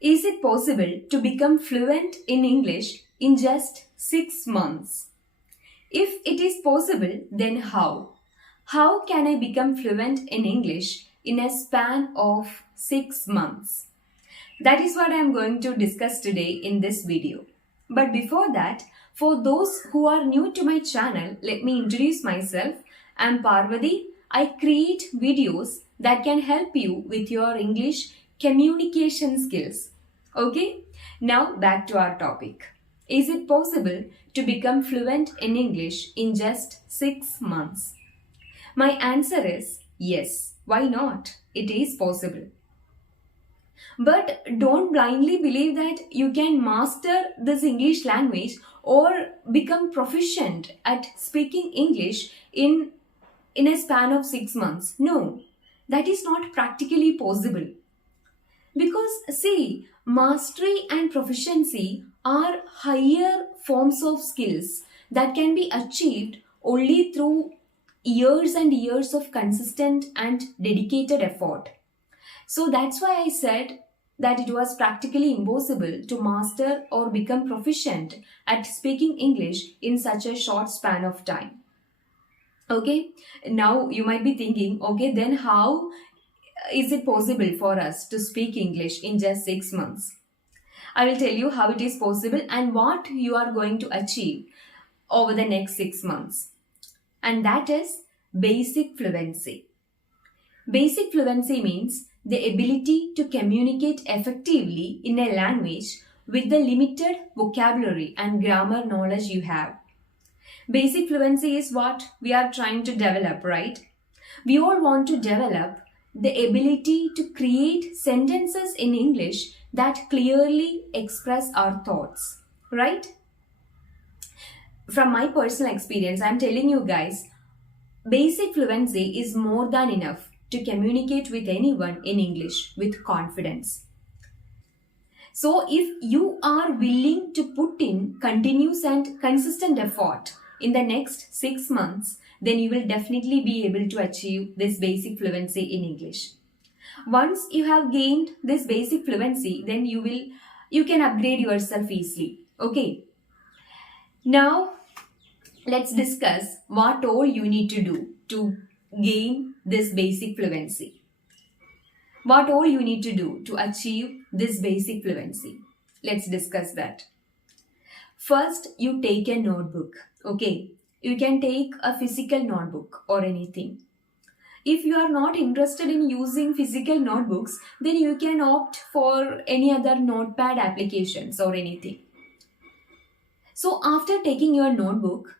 Is it possible to become fluent in English in just 6 months? If it is possible, then how? How can I become fluent in English in a span of 6 months? That is what I am going to discuss today in this video. But before that, for those who are new to my channel, let me introduce myself. I am Parvati. I create videos that can help you with your English communication skills. Okay, now back to our topic. Is it possible to become fluent in English in just 6 months? My answer is yes. Why not? It is possible. But don't blindly believe that you can master this English language or become proficient at speaking English in a span of 6 months. No, that is not practically possible. Because see, mastery and proficiency are higher forms of skills that can be achieved only through years and years of consistent and dedicated effort. So that's why I said that it was practically impossible to master or become proficient at speaking English in such a short span of time. Okay, now you might be thinking, okay, then how is it possible for us to speak English in just 6 months? I will tell you how it is possible and what you are going to achieve over the next 6 months. And that is basic fluency. Basic fluency means the ability to communicate effectively in a language with the limited vocabulary and grammar knowledge you have. Basic fluency is what we are trying to develop, right? We all want to develop the ability to create sentences in English that clearly express our thoughts, right? From my personal experience, I'm telling you guys, basic fluency is more than enough to communicate with anyone in English with confidence. So if you are willing to put in continuous and consistent effort in the next 6 months, then you will definitely be able to achieve this basic fluency in English. Once you have gained this basic fluency, then you can upgrade yourself easily. Okay. Now let's discuss what all you need to do to gain this basic fluency. What all you need to do to achieve this basic fluency. Let's discuss that. First, you take a notebook. Okay. You can take a physical notebook or anything. If you are not interested in using physical notebooks, then you can opt for any other notepad applications or anything. So after taking your notebook,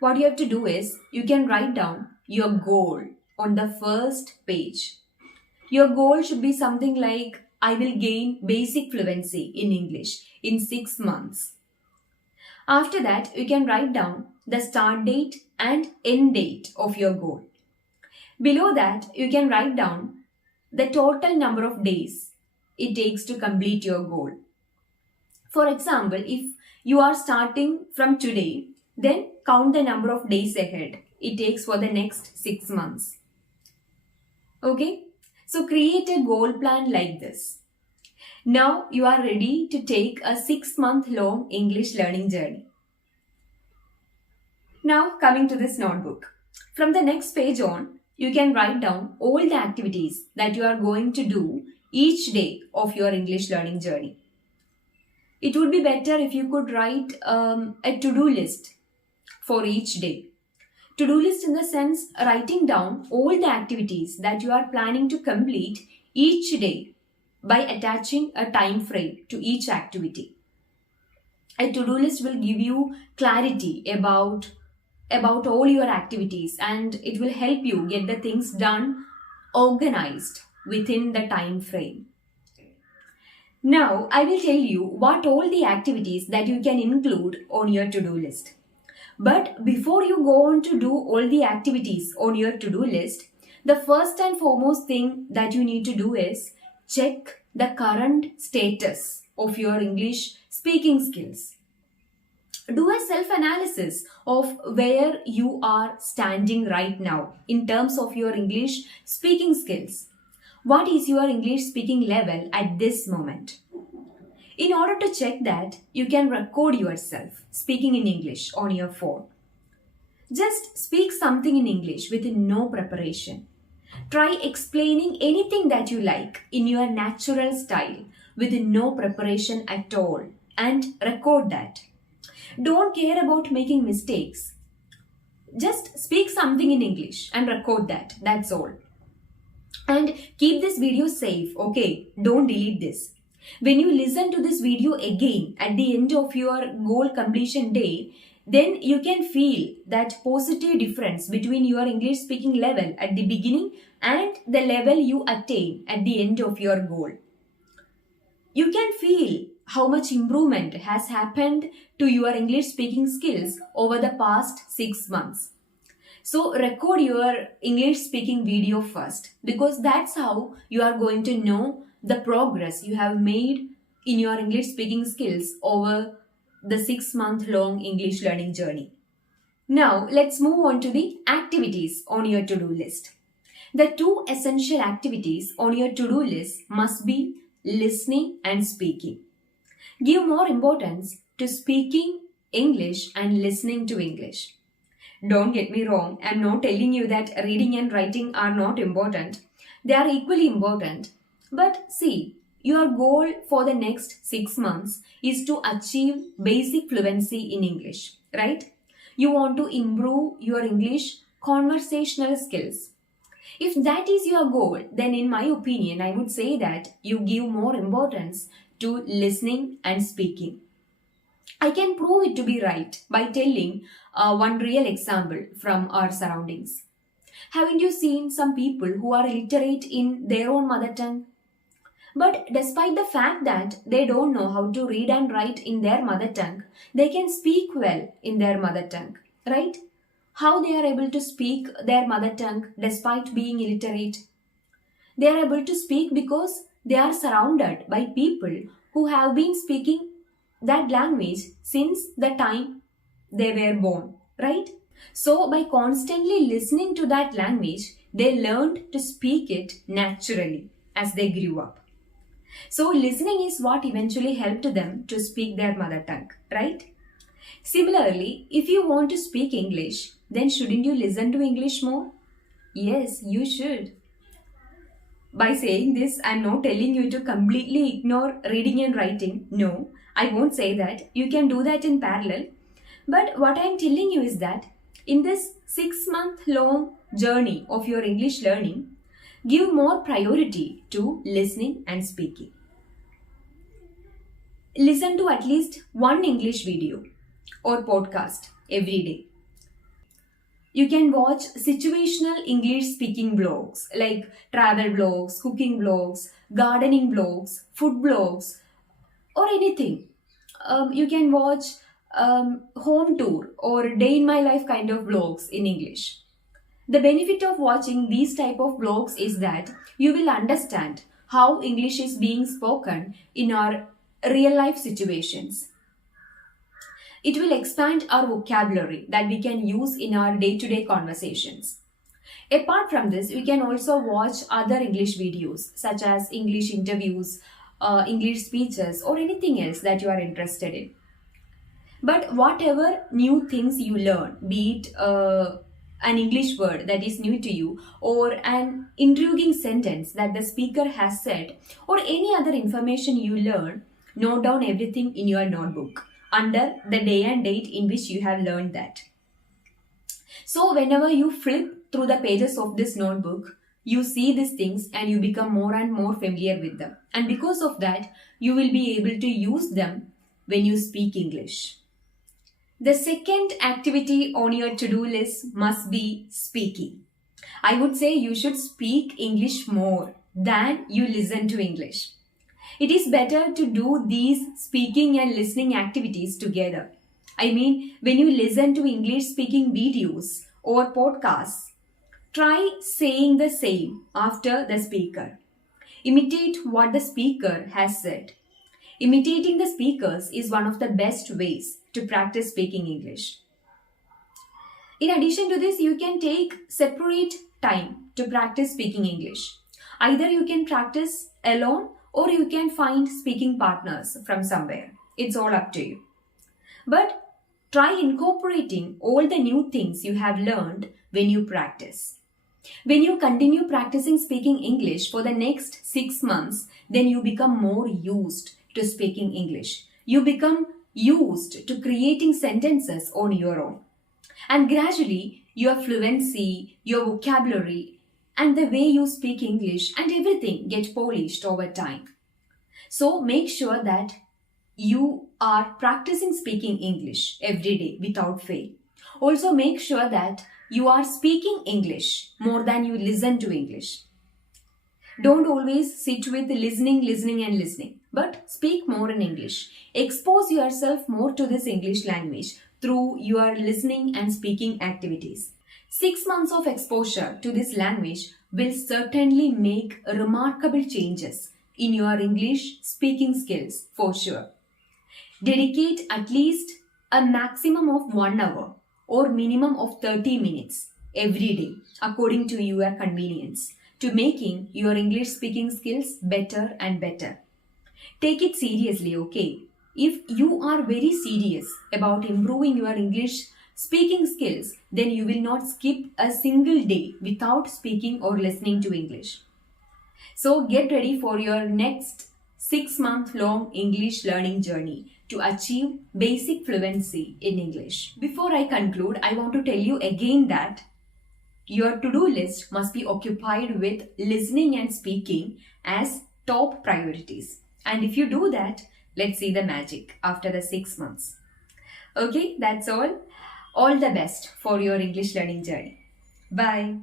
what you have to do is you can write down your goal on the first page. Your goal should be something like, I will gain basic fluency in English in 6 months. After that, you can write down the start date and end date of your goal. Below that, you can write down the total number of days it takes to complete your goal. For example, if you are starting from today, then count the number of days ahead it takes for the next 6 months. Okay? So create a goal plan like this. Now you are ready to take a 6-month long English learning journey. Now coming to this notebook. From the next page on, you can write down all the activities that you are going to do each day of your English learning journey. It would be better if you could write a to-do list for each day. To-do list in the sense writing down all the activities that you are planning to complete each day by attaching a time frame to each activity. A to-do list will give you clarity about all your activities and it will help you get the things done organized within the time frame. Now, I will tell you what all the activities that you can include on your to-do list. But before you go on to do all the activities on your to-do list, the first and foremost thing that you need to do is check the current status of your English speaking skills. Do a self-analysis of where you are standing right now in terms of your English speaking skills. What is your English speaking level at this moment? In order to check that, you can record yourself speaking in English on your phone. Just speak something in English with no preparation. Try explaining anything that you like in your natural style with no preparation at all and record that. Don't care about making mistakes. Just speak something in English and record that. That's all. And keep this video safe, okay? Don't delete this. When you listen to this video again at the end of your goal completion day, then you can feel that positive difference between your English speaking level at the beginning and the level you attain at the end of your goal. You can feel how much improvement has happened to your English speaking skills over the past 6 months. So record your English speaking video first, because that's how you are going to know the progress you have made in your English speaking skills over the 6-month long English learning journey. Now let's move on to the activities on your to-do list. The 2 essential activities on your to-do list must be listening and speaking. Give more importance to speaking English and listening to English. Don't get me wrong, I'm not telling you that reading and writing are not important. They are equally important. But see, your goal for the next 6 months is to achieve basic fluency in English, right? You want to improve your English conversational skills. If that is your goal, then in my opinion, I would say that you give more importance to listening and speaking. I can prove it to be right by telling one real example from our surroundings. Haven't you seen some people who are illiterate in their own mother tongue? But despite the fact that they don't know how to read and write in their mother tongue, they can speak well in their mother tongue, right? How they are able to speak their mother tongue despite being illiterate? They are able to speak because they are surrounded by people who have been speaking that language since the time they were born, right? So by constantly listening to that language, they learned to speak it naturally as they grew up. So listening is what eventually helped them to speak their mother tongue, right? Similarly, if you want to speak English, then shouldn't you listen to English more? Yes, you should. By saying this, I'm not telling you to completely ignore reading and writing. No, I won't say that. You can do that in parallel. But what I'm telling you is that in this 6-month long journey of your English learning, give more priority to listening and speaking. Listen to at least one English video or podcast every day. You can watch situational English speaking blogs like travel blogs, cooking blogs, gardening blogs, food blogs, or anything. You can watch home tour or day in my life kind of blogs in English. The benefit of watching these type of blogs is that you will understand how English is being spoken in our real life situations. It will expand our vocabulary that we can use in our day-to-day conversations. Apart from this, we can also watch other English videos such as English interviews, English speeches, or anything else that you are interested in. But whatever new things you learn, be it an English word that is new to you, or an intriguing sentence that the speaker has said, or any other information you learn, note down everything in your notebook under the day and date in which you have learned that. So whenever you flip through the pages of this notebook, you see these things and you become more and more familiar with them. And because of that, you will be able to use them when you speak English. The second activity on your to-do list must be speaking. I would say you should speak English more than you listen to English. It is better to do these speaking and listening activities together. I mean, when you listen to English speaking videos or podcasts, try saying the same after the speaker. Imitate what the speaker has said. Imitating the speakers is one of the best ways to practice speaking English. In addition to this, you can take separate time to practice speaking English. Either you can practice alone or you can find speaking partners from somewhere. It's all up to you. But try incorporating all the new things you have learned when you practice. When you continue practicing speaking English for the next 6 months, then you become more used to speaking English. You become used to creating sentences on your own. And gradually, your fluency, your vocabulary, and the way you speak English and everything get polished over time. So make sure that you are practicing speaking English every day without fail. Also make sure that you are speaking English more than you listen to English. Don't always sit with listening, but speak more in English. Expose yourself more to this English language through your listening and speaking activities. 6 months of exposure to this language will certainly make remarkable changes in your English speaking skills for sure. Dedicate at least a maximum of 1 hour or minimum of 30 minutes every day according to your convenience to making your English speaking skills better and better. Take it seriously, okay? If you are very serious about improving your English speaking skills, then you will not skip a single day without speaking or listening to English. So get ready for your next 6-month-long English learning journey to achieve basic fluency in English. Before I conclude, I want to tell you again that your to-do list must be occupied with listening and speaking as top priorities. And if you do that, let's see the magic after the 6 months. Okay, that's all. All the best for your English learning journey. Bye.